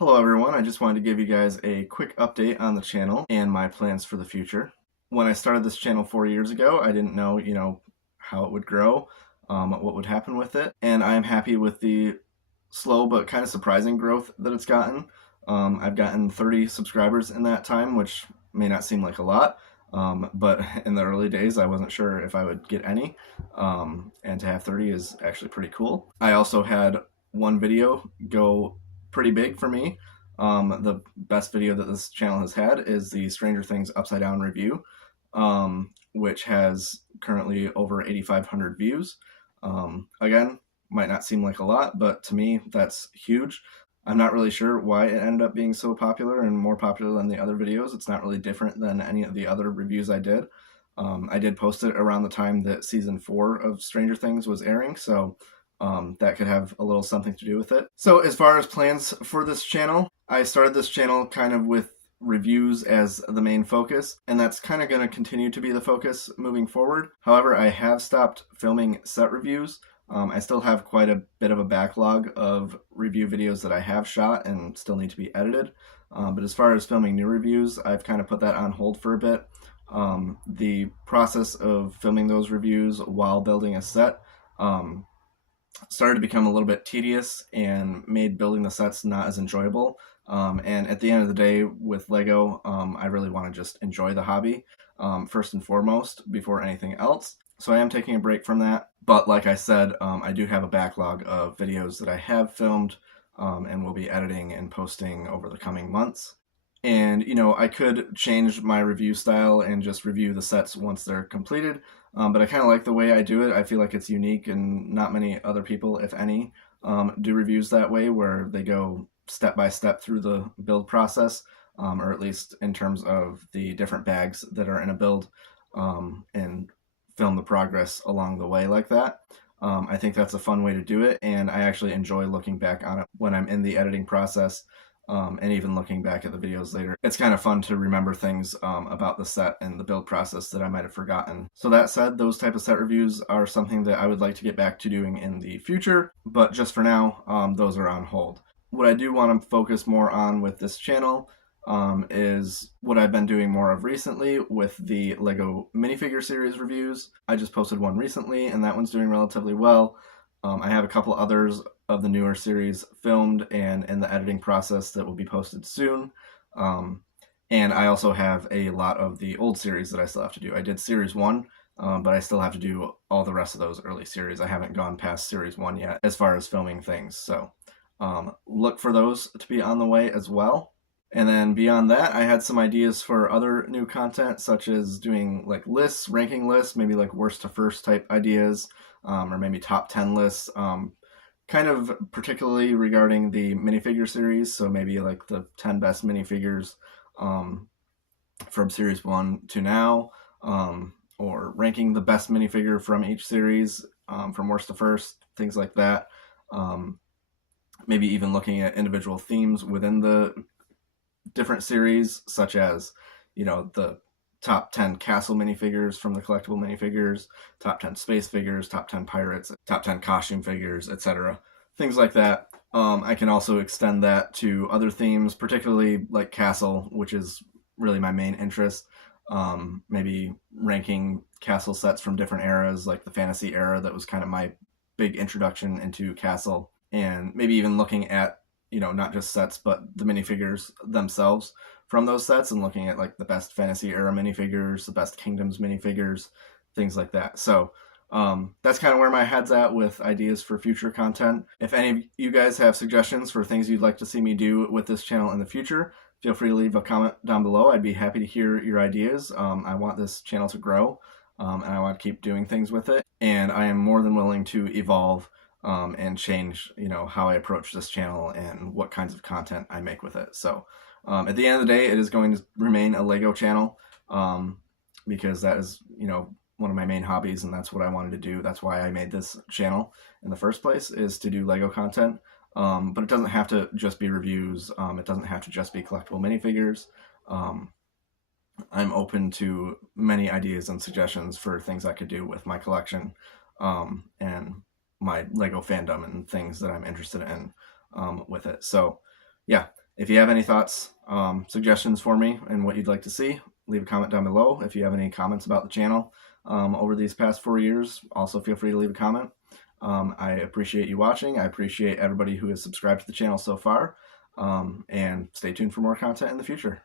Hello everyone, I just wanted to give you guys a quick update on the channel and my plans for the future. When I started this channel 4 years ago, I didn't know, how it would grow, what would happen with it, and I am happy with the slow but kind of surprising growth that it's gotten. I've gotten 30 subscribers in that time, which may not seem like a lot, but in the early days I wasn't sure if I would get any, and to have 30 is actually pretty cool. I also had one video go pretty big for me. The best video that this channel has had is the Stranger Things Upside Down review, which has currently over 8,500 views. Again, might not seem like a lot, but to me, that's huge. I'm not really sure why it ended up being so popular and more popular than the other videos. It's not really different than any of the other reviews I did. I did post it around the time that season 4 of Stranger Things was airing, so that could have a little something to do with it. So as far as plans for this channel, I started this channel kind of with reviews as the main focus, and that's kind of going to continue to be the focus moving forward. However, I have stopped filming set reviews. I still have quite a bit of a backlog of review videos that I have shot and still need to be edited. But as far as filming new reviews, I've kind of put that on hold for a bit. The process of filming those reviews while building a set started to become a little bit tedious and made building the sets not as enjoyable. And at the end of the day with Lego, I really want to just enjoy the hobby first and foremost before anything else. So I am taking a break from that. But like I said, I do have a backlog of videos that I have filmed and will be editing and posting over the coming months. And, I could change my review style and just review the sets once they're completed. But I kind of like the way I do it. I feel like it's unique and not many other people, if any, do reviews that way where they go step by step through the build process, or at least in terms of the different bags that are in a build, and film the progress along the way like that. I think that's a fun way to do it, and I actually enjoy looking back on it when I'm in the editing process. And even looking back at the videos later, it's kind of fun to remember things about the set and the build process that I might have forgotten. So that said, those type of set reviews are something that I would like to get back to doing in the future, but just for now, those are on hold. What I do want to focus more on with this channel is what I've been doing more of recently with the Lego minifigure series reviews. I just posted one recently, and that one's doing relatively well. I have a couple others of the newer series filmed and in the editing process that will be posted soon. And I also have a lot of the old series that I still have to do. I did series 1, but I still have to do all the rest of those early series. I haven't gone past series 1 yet as far as filming things. So look for those to be on the way as well. And then beyond that, I had some ideas for other new content, such as doing like lists, ranking lists, maybe like worst to first type ideas, or maybe top 10 lists, kind of particularly regarding the minifigure series. So maybe like the 10 best minifigures from series 1 to now, or ranking the best minifigure from each series, from worst to first, things like that. Maybe even looking at individual themes within the different series, such as, the top 10 castle minifigures from the collectible minifigures, top 10 space figures, top 10 pirates, top 10 costume figures, etc. Things like that. I can also extend that to other themes, particularly like castle, which is really my main interest. Maybe ranking castle sets from different eras, like the fantasy era that was kind of my big introduction into castle, and maybe even looking at not just sets, but the minifigures themselves from those sets and looking at like the best fantasy era minifigures, the best kingdoms minifigures, things like that. So that's kind of where my head's at with ideas for future content. If any of you guys have suggestions for things you'd like to see me do with this channel in the future, feel free to leave a comment down below. I'd be happy to hear your ideas. I want this channel to grow, and I want to keep doing things with it. And I am more than willing to evolve and change, how I approach this channel and what kinds of content I make with it. So at the end of the day, it is going to remain a Lego channel, because that is, one of my main hobbies, and that's what I wanted to do. That's why I made this channel in the first place, is to do Lego content. But it doesn't have to just be reviews. It doesn't have to just be collectible minifigures. I'm open to many ideas and suggestions for things I could do with my collection, and my Lego fandom and things that I'm interested in with it. So yeah, If you have any thoughts, suggestions for me and what you'd like to see, leave a comment down below. If you have any comments about the channel over these past 4 years, also feel free to leave a comment. I appreciate you watching. I appreciate everybody who has subscribed to the channel so far. And stay tuned for more content in the future.